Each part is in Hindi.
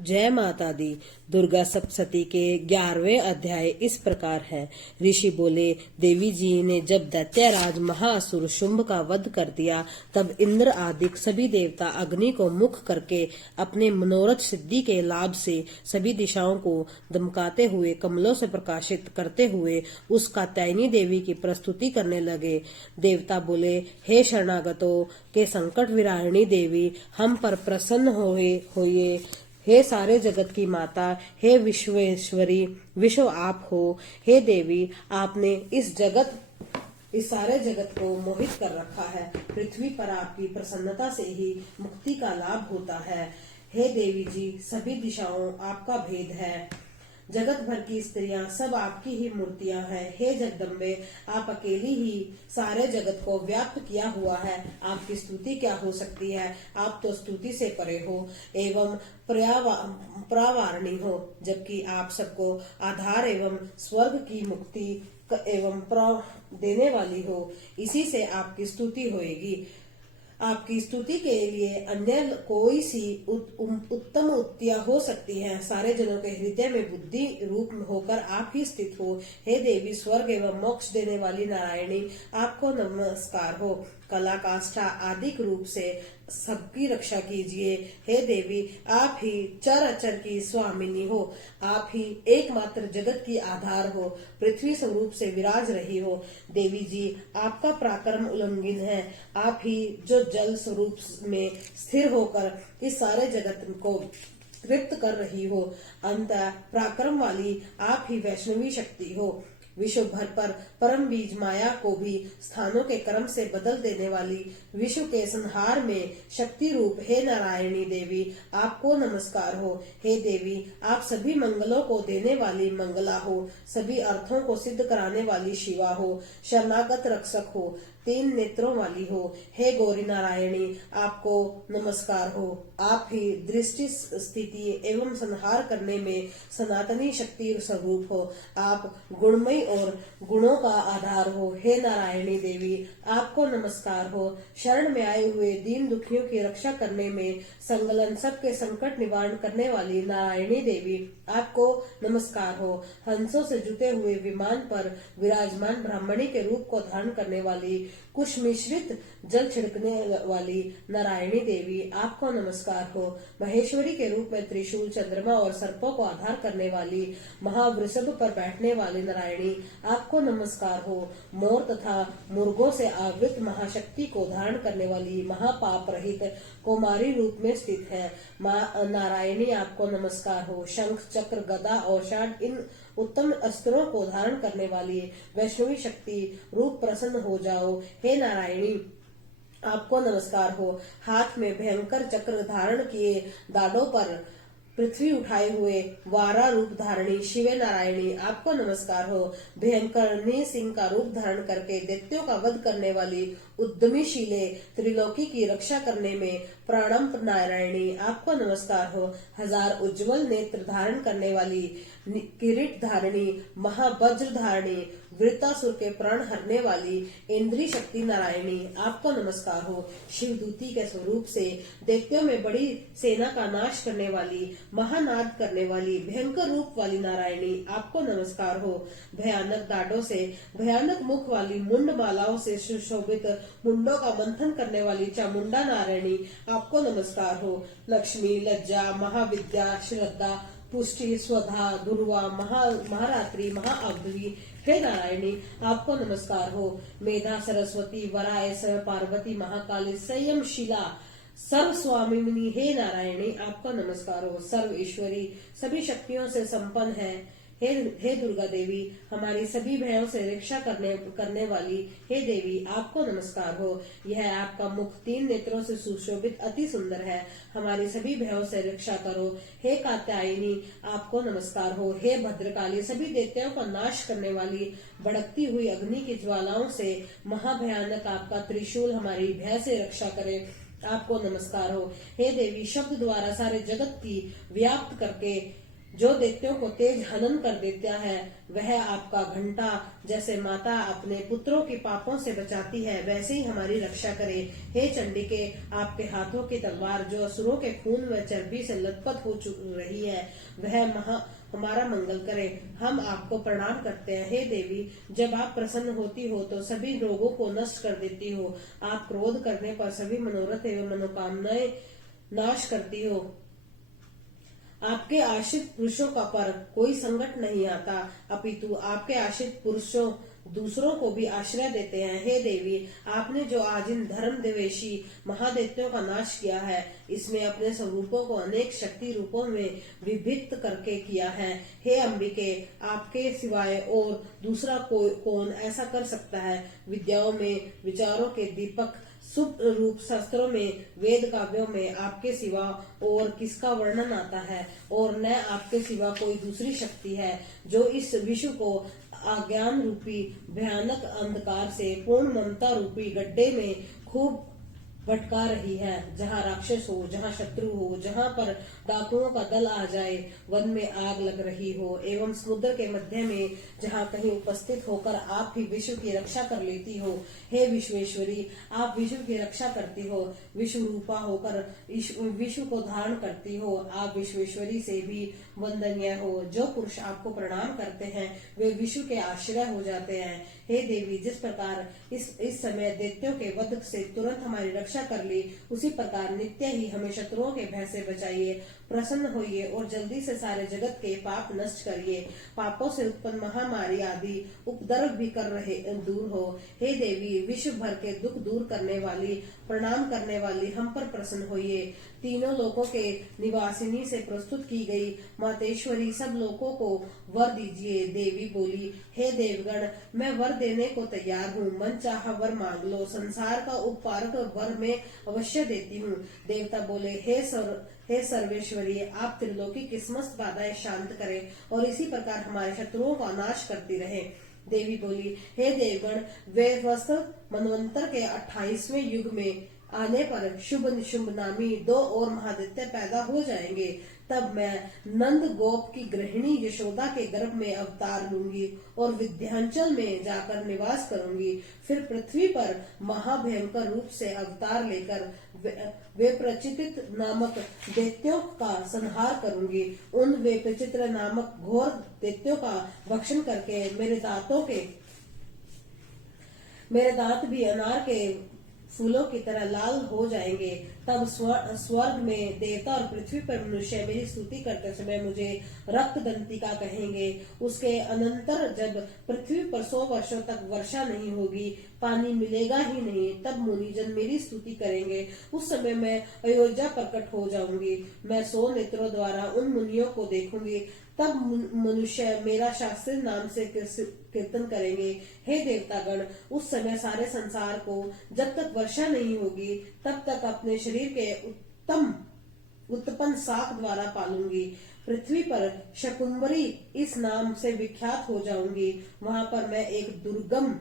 जय माता दी। दुर्गा सप्तशती के 11वें अध्याय इस प्रकार है। ऋषि बोले, देवी जी ने जब दैत्यराज महाअसुर शुंभ का वध कर दिया, तब इंद्र आदि सभी देवता अग्नि को मुख करके अपने मनोरथ सिद्धि के लाभ से सभी दिशाओं को दमकाते हुए कमलों से प्रकाशित करते हुए उस कात्यायनी देवी की प्रस्तुति करने लगे। देवता बोले, हे शरणागतों के संकट विराहिणी देवी, हम पर प्रसन्न होइए। हे सारे जगत की माता, हे विश्वेश्वरी, विश्व आप हो। हे देवी, आपने इस सारे जगत को मोहित कर रखा है। पृथ्वी पर आपकी प्रसन्नता से ही मुक्ति का लाभ होता है। हे देवी जी, सभी दिशाओं आपका भेद है। जगत भर की स्त्रियां सब आपकी ही मूर्तियां हैं। हे जगदम्बे, आप अकेली ही सारे जगत को व्याप्त किया हुआ है। आपकी स्तुति क्या हो सकती है? आप तो स्तुति से परे हो एवं प्रावारणी हो, जबकि आप सबको आधार एवं स्वर्ग की मुक्ति एवं देने वाली हो। इसी से आपकी स्तुति होएगी। आपकी स्तुति के लिए अन्य कोई सी उत्तम उक्तियां हो सकती हैं। सारे जनों के हृदय में बुद्धि रूप होकर आप ही स्थित हो। हे देवी, स्वर्ग एवं मोक्ष देने वाली नारायणी, आपको नमस्कार हो। कला काष्ठा आदि रूप से सबकी रक्षा कीजिए। हे देवी, आप ही चर अचर की स्वामिनी हो। आप ही एकमात्र जगत की आधार हो। पृथ्वी स्वरूप से विराज रही हो। देवी जी, आपका पराक्रम उल्लंघन है। आप ही जो जल स्वरूप में स्थिर होकर इस सारे जगत को तृप्त कर रही हो। अंत पराक्रम वाली आप ही वैष्णवी शक्ति हो। विश्व भर पर परम बीज माया को भी स्थानों के क्रम से बदल देने वाली, विश्व के संहार में शक्ति रूप हे नारायणी देवी, आपको नमस्कार हो। हे देवी, आप सभी मंगलों को देने वाली मंगला हो। सभी अर्थों को सिद्ध कराने वाली शिवा हो। शरणागत रक्षक हो। 3 नेत्रों वाली हो। हे गौरी नारायणी, आपको नमस्कार हो। आप ही दृष्टि, स्थिति एवं संहार करने में सनातनी शक्ति स्वरूप हो। आप गुणमयी और गुणों का आधार हो। हे नारायणी देवी, आपको नमस्कार हो। शरण में आए हुए दीन दुखियों की रक्षा करने में संगलन, सबके संकट निवारण करने वाली नारायणी देवी, आपको नमस्कार हो। हंसों से जुटे हुए विमान पर विराजमान ब्राह्मणी के रूप को धारण करने वाली, कुश मिश्रित जल छिड़कने वाली नारायणी देवी, आपको नमस्कार हो। महेश्वरी के रूप में त्रिशूल, चंद्रमा और सर्पों को आधार करने वाली, महावृषभ पर बैठने वाली नारायणी, आपको नमस्कार हो। मोर तथा मुर्गों से आवृत महाशक्ति को धारण करने वाली, महापाप रहित कुमारी रूप में स्थित है माँ नारायणी, आपको नमस्कार हो। शंख, चक्र, गदा और षाड इन उत्तम अस्त्रों को धारण करने वाली वैष्णवी शक्ति रूप प्रसन्न हो जाओ। हे नारायणी, आपको नमस्कार हो। हाथ में भयंकर चक्र धारण किए, दाढ़ों पर पृथ्वी उठाए हुए वारा रूप धारणी शिवे नारायणी, आपको नमस्कार हो। भयंकर सिंह का रूप धारण करके दैत्यों का वध करने वाली उद्यमी शीले, त्रिलोकी की रक्षा करने में प्राणम नारायणी, आपको नमस्कार हो। 1000 उज्जवल नेत्र धारण करने वाली, किरीट धारणी, महावज्र धारणी, वृत्तासुर के प्राण हरने वाली इंद्री शक्ति नारायणी, आपको नमस्कार हो। शिवदूती के स्वरूप से दैत्यों में बड़ी सेना का नाश करने वाली, महानाद करने वाली, भयंकर रूप वाली नारायणी, आपको नमस्कार हो। भयानक दाढ़ों से, भयानक मुख वाली, मुंड मालाओं से सुशोभित, मुंडों का मंथन करने वाली चामुंडा नारायणी, आपको नमस्कार हो। लक्ष्मी, लज्जा, महाविद्या, श्रद्धा, पुष्टि, स्वधा, दुर्वा, महारात्रि, महाअवधि, हे नारायणी, आपको नमस्कार हो। मेधा, सरस्वती, वराय, पार्वती, महाकाली, संयम शिला, सर्व स्वामिनी, हे नारायणी, आपको नमस्कार हो। सर्व ईश्वरी, सभी शक्तियों से संपन्न है। हे दुर्गा देवी, हमारी सभी भयों से रक्षा करने वाली, हे देवी, आपको नमस्कार हो। यह आपका मुख 3 नेत्रों से सुशोभित अति सुंदर है। हमारी सभी भयों से रक्षा करो। हे कात्यायनी, आपको नमस्कार हो। हे भद्रकाली, सभी दैत्यों का नाश करने वाली, भड़कती हुई अग्नि की ज्वालाओं से महाभयानक आपका त्रिशूल हमारी भय से रक्षा करे, आपको नमस्कार हो। हे देवी, शब्द द्वारा सारे जगत की व्याप्त करके जो दैत्यों को तेज हनन कर देता है, वह आपका घंटा जैसे माता अपने पुत्रों के पापों से बचाती है, वैसे ही हमारी रक्षा करे। हे चंडिके, आपके हाथों की तलवार जो असुरों के खून व चर्बी से लथपथ हो रही है, वह हमारा मंगल करे। हम आपको प्रणाम करते हैं। हे देवी, जब आप प्रसन्न होती हो तो सभी रोगों को नष्ट कर देती हो। आप क्रोध करने पर सभी मनोरथ एवं मनोकामनाएं नाश करती हो। आपके आश्रित पुरुषों का पर कोई संकट नहीं आता, अपितु आपके आश्रित पुरुषों दूसरों को भी आश्रय देते हैं। हे देवी, आपने जो आज इन धर्म द्वेषी महादैत्यों का नाश किया है, इसमें अपने स्वरूपों को अनेक शक्ति रूपों में विभक्त करके किया है। हे अंबिके, आपके सिवाय और दूसरा कौन ऐसा कर सकता है। विद्याओं में विचारों के दीपक, शुभ रूप शास्त्रों में, वेद काव्यों में आपके सिवा और किसका वर्णन आता है, और न आपके सिवा कोई दूसरी शक्ति है जो इस विश्व को अज्ञान रूपी भयानक अंधकार से पूर्ण ममता रूपी गड्ढे में खूब भटका रही है। जहाँ राक्षस हो, जहाँ शत्रु हो, जहाँ पर डाकुओं का दल आ जाए, वन में आग लग रही हो, एवं समुद्र के मध्य में जहाँ कहीं उपस्थित होकर आप ही विश्व की रक्षा कर लेती हो। हे विश्वेश्वरी, आप विश्व की रक्षा करती हो, विश्व रूपा होकर विश्व को धारण करती हो। आप विश्वेश्वरी से भी वंदनीय हो। जो पुरुष आपको प्रणाम करते हैं वे विश्व के आश्रय हो जाते हैं। हे देवी, जिस प्रकार इस समय दैत्यों के वध से तुरंत हमारी रक्षा कर ली, उसी प्रकार नित्य ही हमें शत्रुओं के भय से बचाइए, प्रसन्न होइए और जल्दी से सारे जगत के पाप नष्ट करिए। पापों से उत्पन्न महामारी आदि उपद्रव भी कर रहे दूर हो। हे देवी, विश्व भर के दुख दूर करने वाली, प्रणाम करने वाली, हम पर प्रसन्न होइए। तीनों लोकों के निवासिनी से प्रस्तुत की गई मातेश्वरी, सब लोगों को वर दीजिए। देवी बोली, हे देवगण, मैं वर देने को तैयार हूँ, मन चाहा वर मांग लो, संसार का उपकारक वर मैं अवश्य देती हूँ। देवता बोले, हे सर्वेश्वरी, आप त्रिलोकी की समस्त बाधाएं शांत करें और इसी प्रकार हमारे शत्रुओं का नाश करती रहे। देवी बोली, हे देवगण, वे वस्त मनवंतर के 28वें युग में आने पर शुभ निशुंभ नामी 2 और महादैत्य पैदा हो जाएंगे। तब मैं नंद गोप की गृहिणी यशोदा के गर्भ में अवतार लूंगी और विंध्याचल में जाकर निवास करूंगी। फिर पृथ्वी पर महाभयंकर रूप से अवतार लेकर वे प्रचित नामक दैत्यों का संहार करूंगी। उन वे प्रचित्र नामक घोर दैत्यों का भक्षण करके मेरे दांत भी अनार के फूलों की तरह लाल हो जाएंगे। तब स्वर्ग में देवता और पृथ्वी पर मनुष्य मेरी स्तुति करते समय मुझे रक्त दंतिका कहेंगे। उसके अनंतर जब पृथ्वी पर 100 वर्षों तक वर्षा नहीं होगी, पानी मिलेगा ही नहीं, तब मुनिजन मेरी स्तुति करेंगे। उस समय मैं अयोध्या प्रकट हो जाऊंगी। मैं 100 नेत्रों द्वारा उन मुनियों को देखूंगी। तब मनुष्य मेरा शास्त्रीय नाम से कीर्तन करेंगे। हे देवतागण, उस समय सारे संसार को जब तक वर्षा नहीं होगी तब तक अपने शरीर के उत्पन्न शाख द्वारा पालूंगी। पृथ्वी पर शकुंभरी इस नाम से विख्यात हो जाऊंगी। वहां पर मैं एक दुर्गम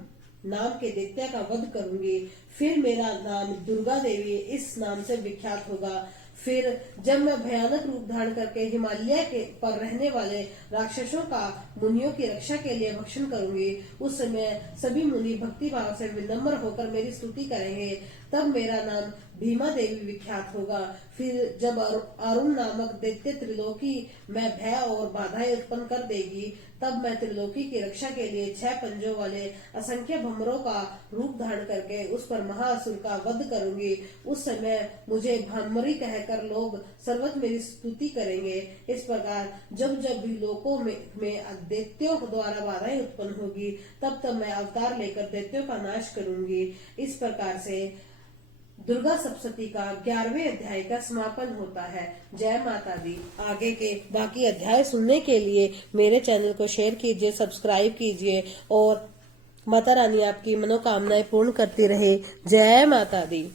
नाम के दैत्य का वध करूंगी। फिर मेरा नाम दुर्गा देवी इस नाम से विख्यात होगा। फिर जब मैं भयानक रूप धारण करके हिमालय के पर रहने वाले राक्षसों का मुनियों की रक्षा के लिए भक्षण करूंगी, उस समय सभी मुनि भक्ति भाव से विनम्र होकर मेरी स्तुति करेंगे। तब मेरा नाम भीमा देवी विख्यात होगा। फिर जब अरुण नामक दैत्य त्रिलोकी में भय और बाधाएं उत्पन्न कर देगी, तब मैं त्रिलोकी की रक्षा के लिए 6 पंजों वाले असंख्य भ्रमरों का रूप धारण करके उस पर महाअसुर का वध करूंगी। उस समय मुझे भ्रमरी कहकर लोग सर्वत्र मेरी स्तुति करेंगे। इस प्रकार जब जब भी लोकों में दैत्यों द्वारा बाधाएं उत्पन्न होगी, तब तब मैं अवतार लेकर दैत्यों का नाश करूंगी। इस प्रकार से दुर्गा सप्तशती का 11वें अध्याय का समापन होता है। जय माता दी। आगे के बाकी अध्याय सुनने के लिए मेरे चैनल को शेयर कीजिए, सब्सक्राइब कीजिए और माता रानी आपकी मनोकामनाएं पूर्ण करती रहे। जय माता दी।